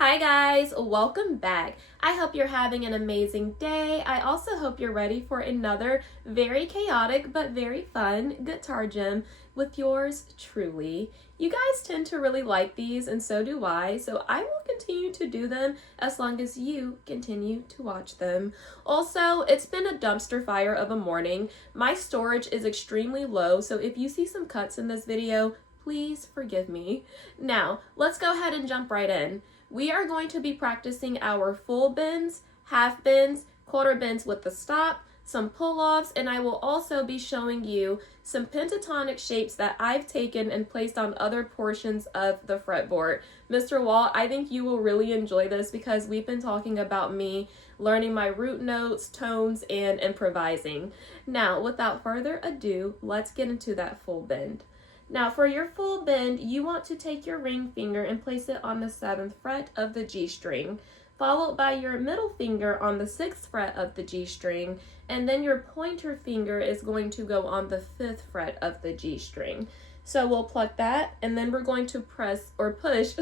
Hi guys, welcome back. I hope you're having an amazing day. I also hope you're ready for another very chaotic but very fun guitar gym with yours truly. You guys tend to really like these and so do I, so I will continue to do them as long as you continue to watch them. Also, it's been a dumpster fire of a morning. My storage is extremely low, so if you see some cuts in this video, please forgive me. Now, let's go ahead and jump right in. We are going to be practicing our full bends, half bends, quarter bends with the stop, some pull-offs, and I will also be showing you some pentatonic shapes that I've taken and placed on other portions of the fretboard. Mr. Walt, I think you will really enjoy this because we've been talking about me learning my root notes, tones, and improvising. Now, without further ado, let's get into that full bend. Now for your full bend, you want to take your ring finger and place it on the 7th fret of the G string, followed by your middle finger on the 6th fret of the G string, and then your pointer finger is going to go on the 5th fret of the G string. So we'll pluck that, and then we're going to press or push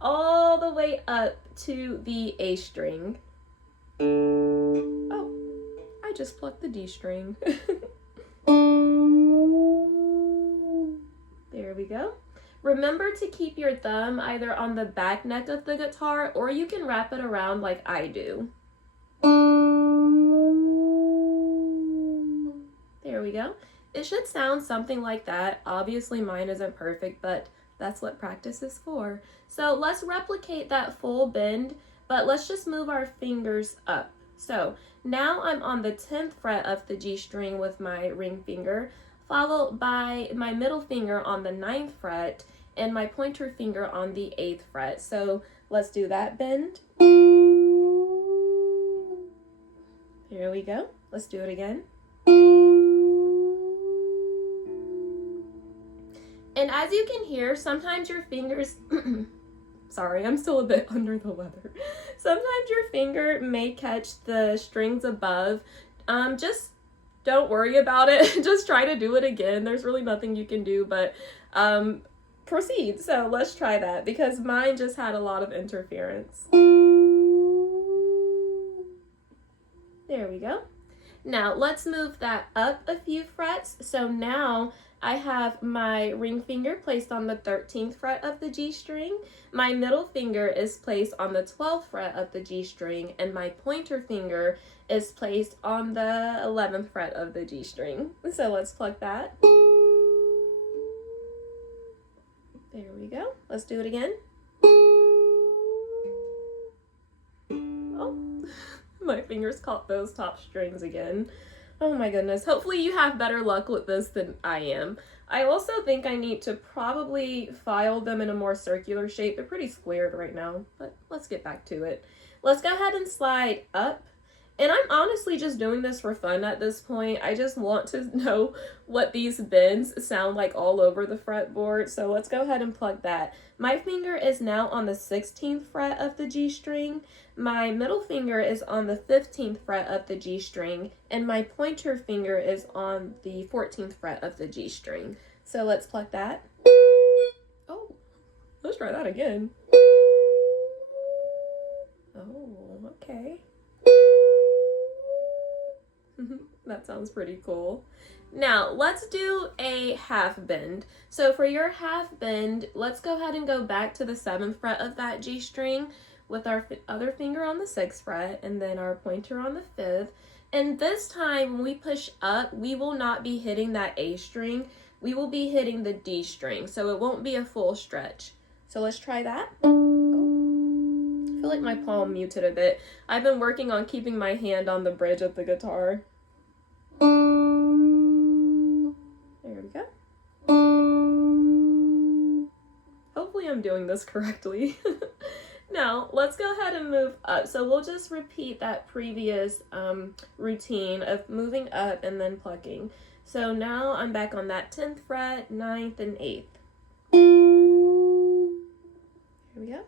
all the way up to the A string. Oh, I just plucked the D string. There we go. Remember to keep your thumb either on the back neck of the guitar or you can wrap it around like I do. There we go. It should sound something like that. Obviously mine isn't perfect, but that's what practice is for. So let's replicate that full bend, but let's just move our fingers up. So now I'm on the 10th fret of the G string with my ring finger, followed by my middle finger on the 9th fret and my pointer finger on the 8th fret. So let's do that bend. Here we go. Let's do it again. And as you can hear, sometimes your fingers, sorry, I'm still a bit under the weather. Sometimes your finger may catch the strings above. Just don't worry about it. Just try to do it again. There's really nothing you can do but proceed. So let's try that because mine just had a lot of interference. There we go. Now let's move that up a few frets. So now I have my ring finger placed on the 13th fret of the G string. My middle finger is placed on the 12th fret of the G string, and my pointer finger is placed on the 11th fret of the G string. So let's pluck that. There we go. Let's do it again. Oh, my fingers caught those top strings again. Oh my goodness. Hopefully you have better luck with this than I am. I also think I need to probably file them in a more circular shape. They're pretty squared right now, but let's get back to it. Let's go ahead and slide up. And I'm honestly just doing this for fun at this point. I just want to know what these bends sound like all over the fretboard. So let's go ahead and plug that. My finger is now on the 16th fret of the G string. My middle finger is on the 15th fret of the G string. And my pointer finger is on the 14th fret of the G string. So let's plug that. Oh, let's try that again. Oh, okay. That sounds pretty cool. Now let's do a half bend. So for your half bend, let's go ahead and go back to the 7th fret of that G string with our other finger on the 6th fret and then our pointer on the 5th. And this time when we push up, we will not be hitting that A string. We will be hitting the D string. So it won't be a full stretch. So let's try that. I feel like my palm muted a bit. I've been working on keeping my hand on the bridge of the guitar. There we go. Hopefully I'm doing this correctly. Now, let's go ahead and move up. So we'll just repeat that previous routine of moving up and then plucking. So now I'm back on that 10th fret, 9th, and 8th. Here we go.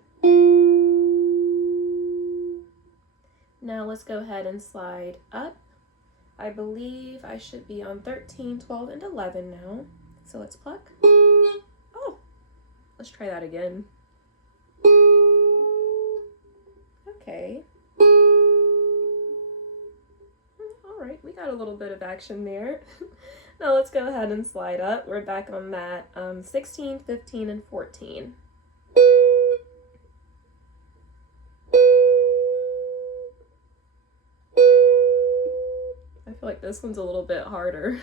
Now let's go ahead and slide up. I believe I should be on 13, 12, and 11 now. So let's pluck. Oh, let's try that again. got a little bit of action there. Now let's go ahead and slide up. We're back on mat 16, 15, and 14. I feel like this one's a little bit harder.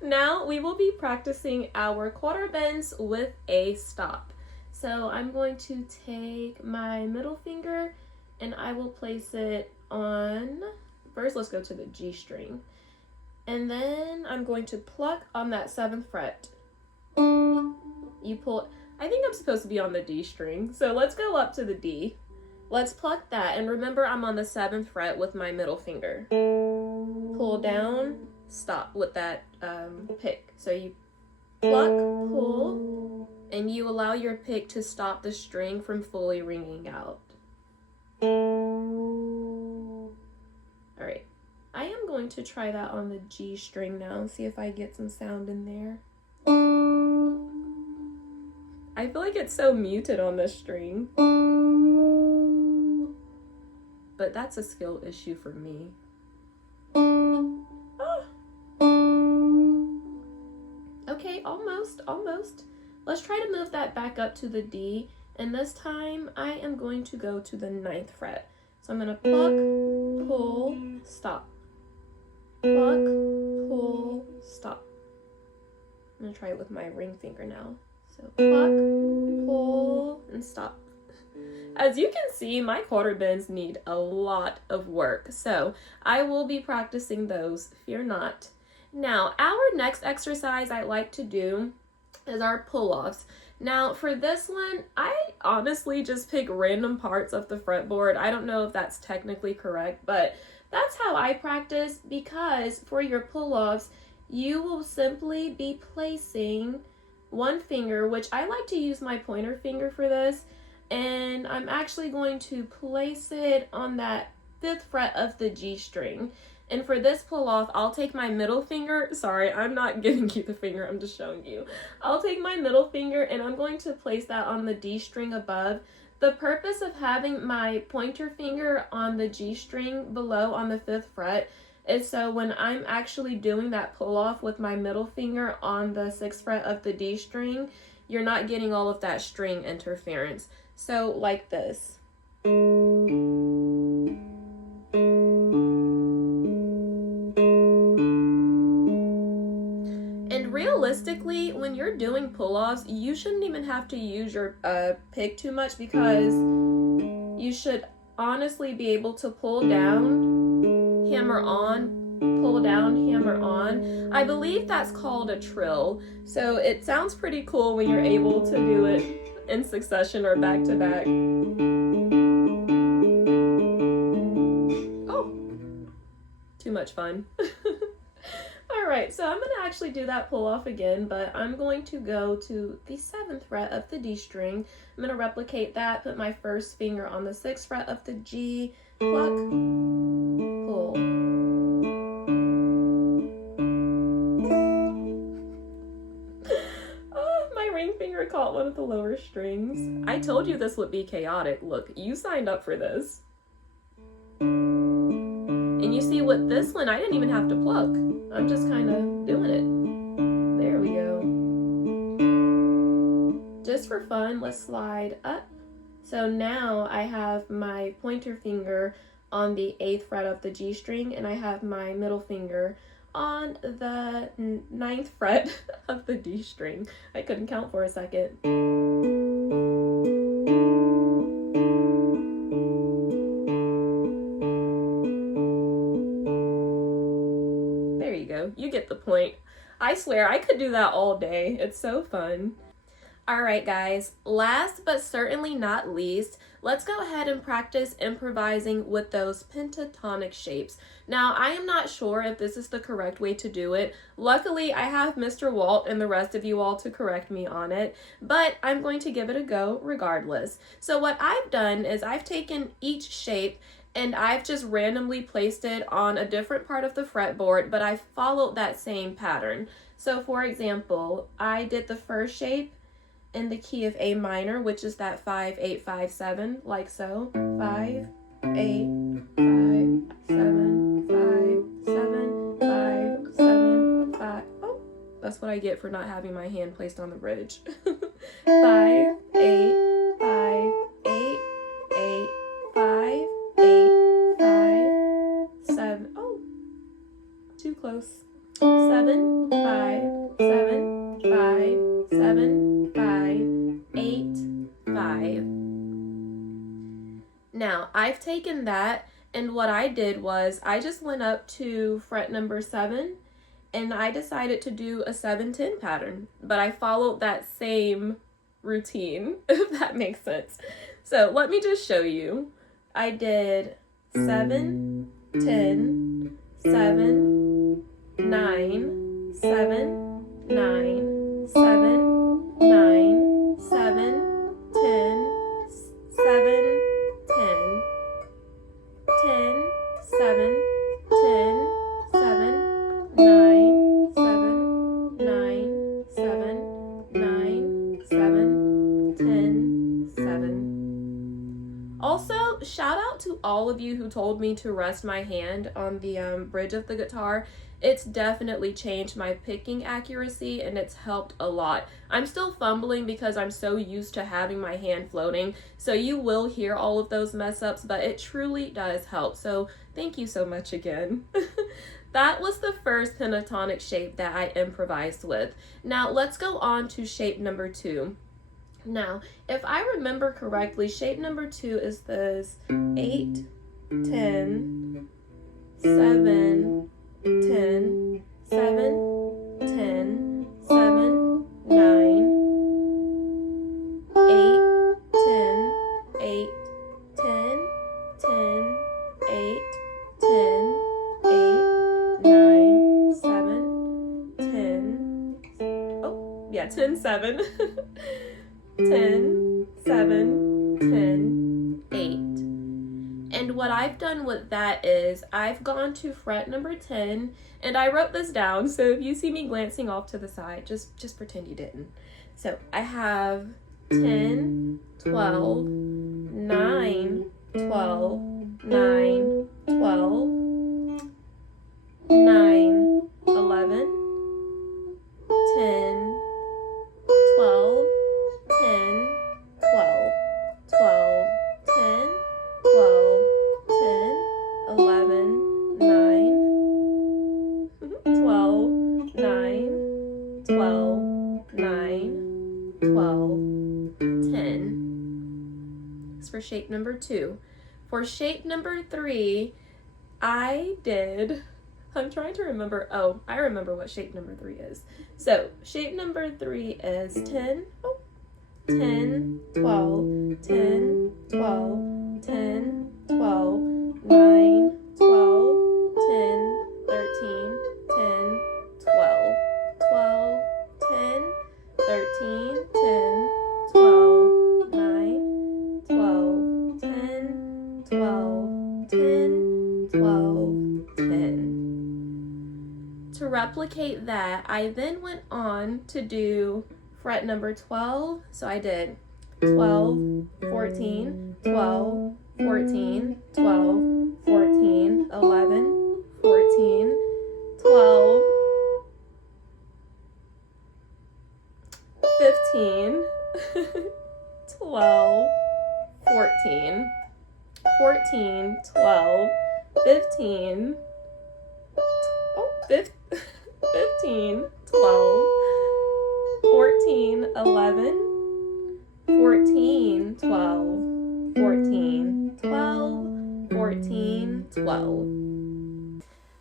Now we will be practicing our quarter bends with a stop. So I'm going to take my middle finger and I will place it on, first let's go to the G string. And then I'm going to pluck on that 7th fret. You pull, I think I'm supposed to be on the D string. So let's go up to the D. Let's pluck that. And remember, I'm on the 7th fret with my middle finger. Pull down, stop with that pick. So you pluck, pull, and you allow your pick to stop the string from fully ringing out. All right. I am going to try that on the G string now, see if I get some sound in there. I feel like it's so muted on this string. But that's a skill issue for me. Oh. Okay, almost. Let's try to move that back up to the D, and this time I am going to go to the 9th fret. So I'm going to pluck, pull, stop. Pluck, pull, stop. I'm going to try it with my ring finger now. So pluck, pull, and stop. As you can see, my quarter bends need a lot of work, so I will be practicing those, fear not. Now, our next exercise I like to do is our pull-offs. Now, for this one, I honestly just pick random parts of the fretboard. I don't know if that's technically correct, but that's how I practice, because for your pull-offs, you will simply be placing one finger, which I like to use my pointer finger for this, and I'm actually going to place it on that 5th fret of the G string. And for this pull off, I'll take my middle finger. Sorry, I'm not giving you the finger, I'm just showing you. I'll take my middle finger and I'm going to place that on the D string above. The purpose of having my pointer finger on the G string below on the 5th fret is so when I'm actually doing that pull off with my middle finger on the 6th fret of the D string, you're not getting all of that string interference. So like this. And realistically, when you're doing pull-offs, you shouldn't even have to use your pick too much, because you should honestly be able to pull down, hammer on, pull down, hammer on. I believe that's called a trill. So it sounds pretty cool when you're able to do it in succession or back to back. Oh, too much fun. Alright, so I'm going to actually do that pull off again, but I'm going to go to the 7th fret of the D string. I'm going to replicate that, put my first finger on the 6th fret of the G, pluck, pull. Oh, my ring finger caught one of the lower strings. I told you this would be chaotic. Look, you signed up for this. And you see with this one, I didn't even have to pluck. I'm just kind of doing it. There we go. Just for fun, let's slide up. So now I have my pointer finger on the 8th fret of the G string, and I have my middle finger on the 9th fret of the D string. I couldn't count for a second. You get the point. I swear I could do that all day. It's so fun. Alright guys, last but certainly not least, let's go ahead and practice improvising with those pentatonic shapes. Now, I am not sure if this is the correct way to do it. Luckily, I have Mr. Walt and the rest of you all to correct me on it, but I'm going to give it a go regardless. So what I've done is I've taken each shape and I've just randomly placed it on a different part of the fretboard, but I followed that same pattern. So for example, I did the first shape in the key of A minor, which is that 5, 8, 5, 7, like so. 5, 8, 5, 7, 5, 7. That's what I get for not having my hand placed on the bridge. 5, 8, 5, 8, 8, 5, 8, 5, 7. Oh, too close. 7, 5, 7, 5, 7, 5, 8, 5. Now, I've taken that, and what I did was I just went up to fret number 7, and I decided to do a 7-10 pattern, but I followed that same routine, if that makes sense. So let me just show you. I did 7, 10, 7, 9, 7, 9, 7, 9, 7, 10, 7, 10, 10, 7, 10, 7, 9, 7, 9, 7, 9, 7, 10, 7. Also, shout out to all of you who told me to rest my hand on the bridge of the guitar. It's definitely changed my picking accuracy, and it's helped a lot. I'm still fumbling because I'm so used to having my hand floating, so you will hear all of those mess ups, but it truly does help. So thank you so much again. That was the first pentatonic shape that I improvised with. Now let's go on to shape number 2. Now, if I remember correctly, shape number 2 is this 8, 10, 7, 10, 7, 10, 7, 9, 8, 10, 8, 10, 10, 8, 10, 8, 9, 7, 10, oh, yeah, 10, 7, 10, 7, 10, 8. And what I've done with that is I've gone to fret number 10, and I wrote this down, so if you see me glancing off to the side, just pretend you didn't. So I have 10, 12, 9, 12, 9, 12, 9, 11, 10, 12, 10, 12, 12, 10, 12, 10, 11, 9, 12, 9, 12, 9, 12, 10. That's for shape number 2. For shape number 3, I'm trying to remember, oh, I remember what shape number 3 is. So shape number 3 is 10, 10, 12, 10, 12, 10, 12, 9, 12, 10, 13, 10, 12, 12, 10, 13, 10, 12, 9, 12, 10, 12, 10, 12, 10. To replicate that, I then went on to do fret number 12. So I did 12, 14, 12, 14, 12, 14, 11, 14, 12, 15, 12, 14, 14, 12, 15, 15, 12, 14, 11, 14, 12, 14, 12, 14, 12.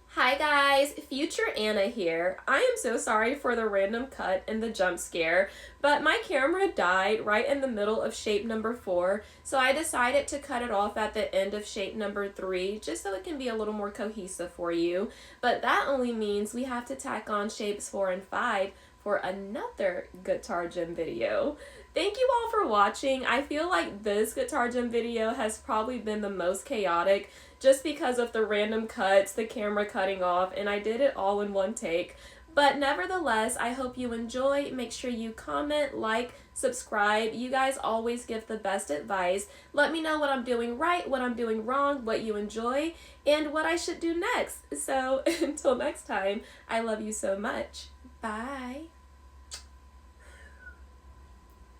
Hi guys, Future Anna here. I am so sorry for the random cut and the jump scare, but my camera died right in the middle of shape number 4, so I decided to cut it off at the end of shape number 3, just so it can be a little more cohesive for you. But that only means we have to tack on shapes 4 and 5 for another guitar gym video. Thank you all for watching. I feel like this guitar gym video has probably been the most chaotic just because of the random cuts, the camera cutting off, and I did it all in one take. But nevertheless, I hope you enjoy. Make sure you comment, like, subscribe. You guys always give the best advice. Let me know what I'm doing right, what I'm doing wrong, what you enjoy, and what I should do next. So until next time, I love you so much. Bye.